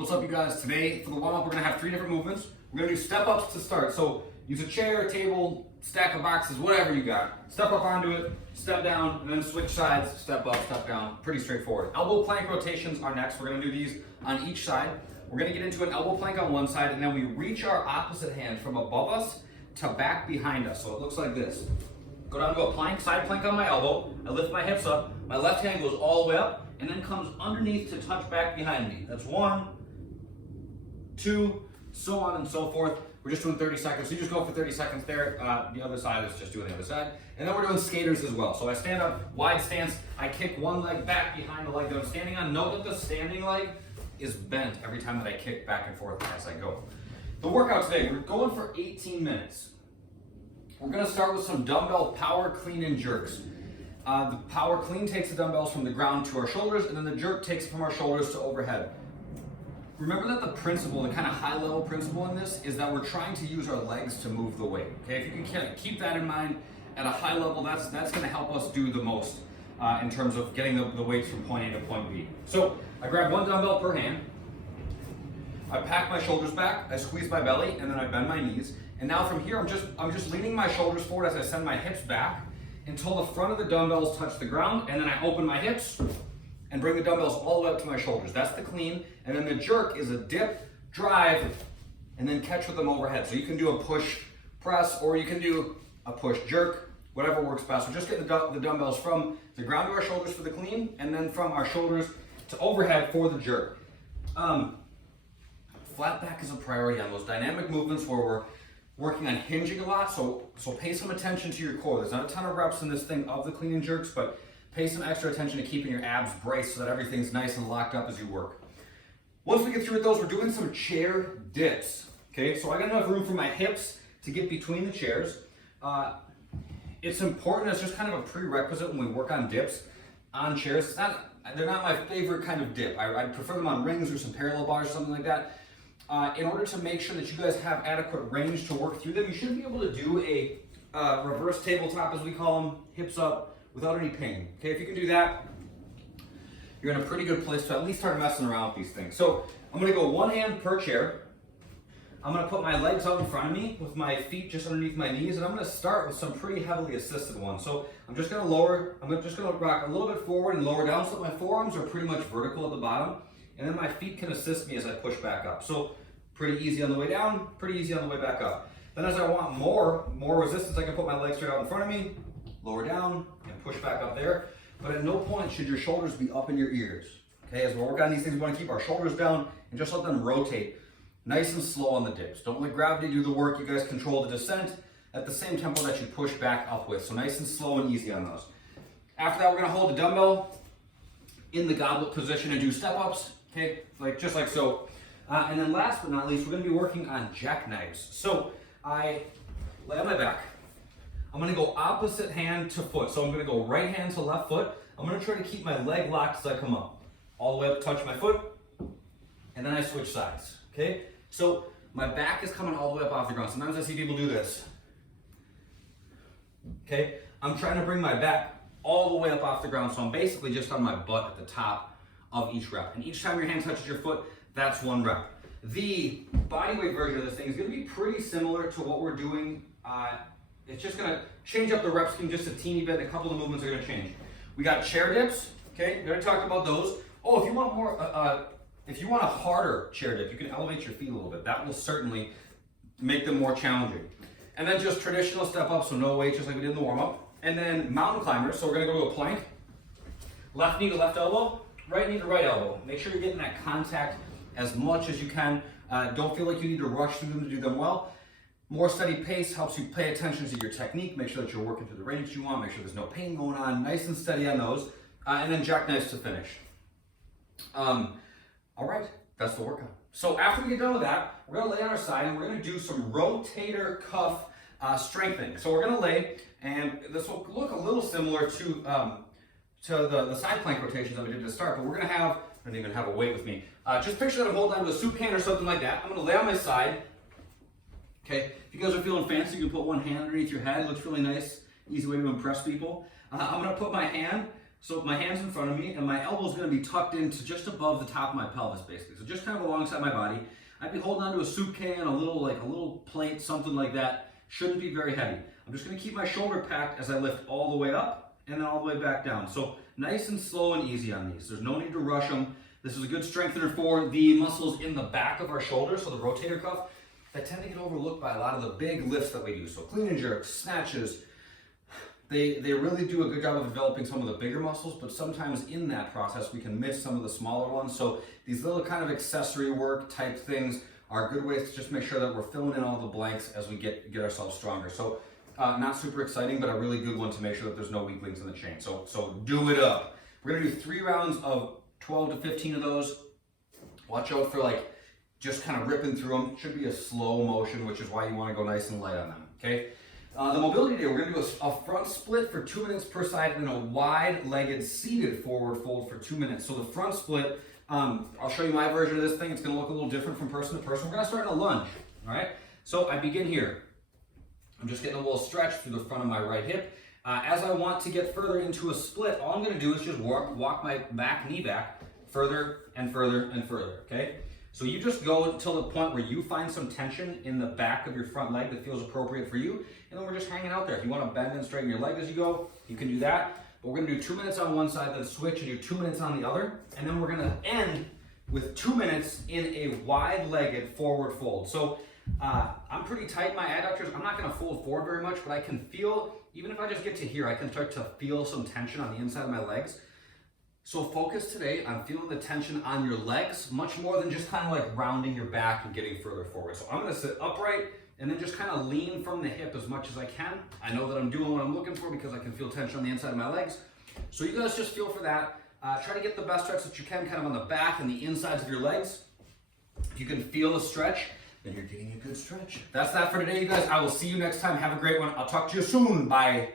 What's up, you guys? Today, for the warm-up, we're gonna have 3 different movements. We're gonna do step-ups to start. So use a chair, table, stack of boxes, whatever you got. Step up onto it, step down, and then switch sides, step up, step down. Pretty straightforward. Elbow plank rotations are next. We're gonna do these on each side. We're gonna get into an elbow plank on one side, and then we reach our opposite hand from above us to back behind us. So it looks like this. Go down to a plank, side plank on my elbow. I lift my hips up. My left hand goes all the way up and then comes underneath to touch back behind me. That's 1, 2, so on and so forth. We're just doing 30 seconds. So you just go for 30 seconds there. The other side is just doing the other side. And then we're doing skaters as well. So I stand up, wide stance. I kick one leg back behind the leg that I'm standing on. Note that the standing leg is bent every time that I kick back and forth as I go. The workout today, we're going for 18 minutes. We're gonna start with some dumbbell power clean and jerks. The power clean takes the dumbbells from the ground to our shoulders, and then the jerk takes it from our shoulders to overhead. Remember that the principle, the kind of high level principle in this, is that we're trying to use our legs to move the weight. Okay, if you can kind of keep that in mind at a high level, that's gonna help us do the most in terms of getting the weights from point A to point B. So I grab 1 dumbbell per hand, I pack my shoulders back, I squeeze my belly, and then I bend my knees. And now from here, I'm just leaning my shoulders forward as I send my hips back until the front of the dumbbells touch the ground, and then I open my hips and bring the dumbbells all the way up to my shoulders. That's the clean. And then the jerk is a dip, drive, and then catch with them overhead. So you can do a push press, or you can do a push jerk, whatever works best. So just get the dumbbells from the ground to our shoulders for the clean, and then from our shoulders to overhead for the jerk. Flat back is a priority on those dynamic movements where we're working on hinging a lot, so pay some attention to your core. There's not a ton of reps in this thing of the clean and jerks, but pay some extra attention to keeping your abs braced so that everything's nice and locked up as you work. Once we get through with those, we're doing some chair dips. Okay, so I got enough room for my hips to get between the chairs. It's important, it's just kind of a prerequisite when we work on dips on chairs. They're not my favorite kind of dip. I prefer them on rings or some parallel bars or something like that. In order to make sure that you guys have adequate range to work through them, you should be able to do a reverse tabletop, as we call them, hips up, without any pain. Okay, if you can do that, you're in a pretty good place to at least start messing around with these things. So I'm gonna go 1 hand per chair. I'm gonna put my legs out in front of me with my feet just underneath my knees, and I'm gonna start with some pretty heavily assisted ones. So I'm just gonna rock a little bit forward and lower down so that my forearms are pretty much vertical at the bottom, and then my feet can assist me as I push back up. So pretty easy on the way down, pretty easy on the way back up. Then as I want more resistance, I can put my legs straight out in front of me, lower down, and push back up there. But at no point should your shoulders be up in your ears. Okay, as we work on these things, we want to keep our shoulders down and just let them rotate nice and slow on the dips. Don't let gravity do the work. You guys control the descent at the same tempo that you push back up with. So nice and slow and easy on those. After that, we're going to hold the dumbbell in the goblet position and do step-ups. Okay, just like so. And then last but not least, we're going to be working on jackknives. So I lay on my back. I'm going to go opposite hand to foot. So I'm going to go right hand to left foot. I'm going to try to keep my leg locked as I come up. All the way up, touch my foot, and then I switch sides. Okay? So my back is coming all the way up off the ground. Sometimes I see people do this. Okay? I'm trying to bring my back all the way up off the ground. So I'm basically just on my butt at the top of each rep. And each time your hand touches your foot, that's 1 rep. The bodyweight version of this thing is going to be pretty similar to what we're doing. It's just going to change up the rep scheme just a teeny bit, and a couple of the movements are going to change. We got chair dips. Okay, we already talked about those. Oh, if you want more, if you want a harder chair dip, you can elevate your feet a little bit. That will certainly make them more challenging. And then just traditional step up, so no weight, just like we did in the warm up. And then mountain climbers. So we're going to go to a plank. Left knee to left elbow, right knee to right elbow. Make sure you're getting that contact as much as you can. Don't feel like you need to rush through them to do them well. More steady pace helps you pay attention to your technique, make sure that you're working through the range you want, make sure there's no pain going on, nice and steady on those, and then jackknives to finish. All right, that's the workout. So after we get done with that, we're gonna lay on our side and we're gonna do some rotator cuff strengthening. So we're gonna lay, and this will look a little similar to the side plank rotations that we did to start, but we're gonna have, I don't even have a weight with me. Just picture that I'm holding onto a soup can or something like that. I'm gonna lay on my side. Okay, if you guys are feeling fancy, you can put 1 hand underneath your head. It looks really nice. Easy way to impress people. I'm gonna put my hand So my hand's in front of me and my elbow's gonna be tucked into just above the top of my pelvis basically. So just kind of alongside my body. I'd be holding onto a soup can, a little plate, something like that. Shouldn't be very heavy. I'm just gonna keep my shoulder packed as I lift all the way up and then all the way back down. So nice and slow and easy on these. There's no need to rush them. This is a good strengthener for the muscles in the back of our shoulders, so the rotator cuff, that tend to get overlooked by a lot of the big lifts that we do. So clean and jerks, snatches, they really do a good job of developing some of the bigger muscles, but sometimes in that process we can miss some of the smaller ones. So these little kind of accessory work type things are good ways to just make sure that we're filling in all the blanks as we get ourselves stronger. So not super exciting, but a really good one to make sure that there's no weak links in the chain. So do it up. We're gonna do 3 rounds of 12 to 15 of those. Watch out for like just kind of ripping through them. Should be a slow motion, which is why you want to go nice and light on them, okay? The mobility day, we're going to do a front split for 2 minutes per side and a wide-legged seated forward fold for 2 minutes. So the front split, I'll show you my version of this thing. It's going to look a little different from person to person. We're going to start in a lunge, all right? So I begin here. I'm just getting a little stretch through the front of my right hip. As I want to get further into a split, all I'm going to do is just walk my back knee back further and further and further, okay? So you just go until the point where you find some tension in the back of your front leg that feels appropriate for you, and then we're just hanging out there. If you want to bend and straighten your leg as you go, you can do that. But we're going to do 2 minutes on one side, then switch and do 2 minutes on the other, and then we're going to end with 2 minutes in a wide-legged forward fold. So I'm pretty tight in my adductors. I'm not going to fold forward very much, but I can feel, even if I just get to here, I can start to feel some tension on the inside of my legs. So focus today on feeling the tension on your legs, much more than just kind of like rounding your back and getting further forward. So I'm going to sit upright and then just kind of lean from the hip as much as I can. I know that I'm doing what I'm looking for because I can feel tension on the inside of my legs. So you guys just feel for that. Try to get the best stretch that you can kind of on the back and the insides of your legs. If you can feel the stretch, then you're getting a good stretch. That's that for today, you guys. I will see you next time. Have a great one. I'll talk to you soon. Bye.